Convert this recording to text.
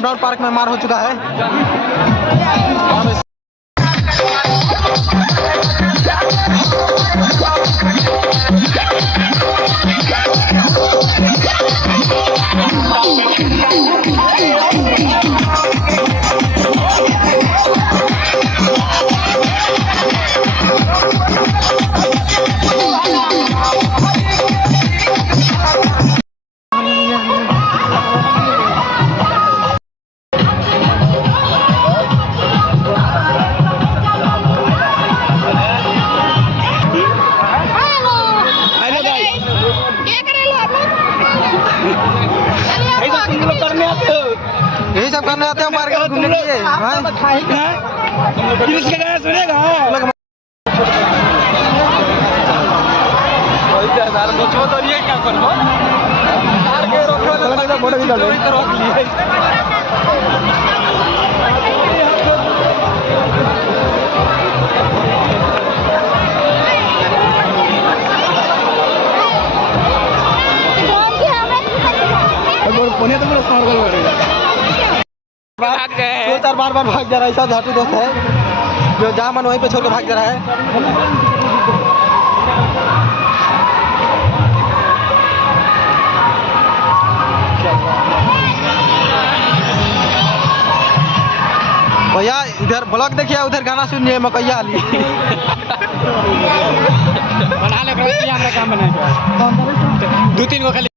Brown park में मार हो चुका है। यही सब करने आते हैं पार्क में घूमने के लिए। सुनेगा क्या करो बार बार भाग जा रहा है। ऐसा झाटू दोस्त है जो जहाँ मन वहीं पे छोड़ के भाग जा रहा है। भैया इधर ब्लॉग देखिए, उधर गाना सुनिए मकैया वाली। बना ले काम बना 2-3 गो खाली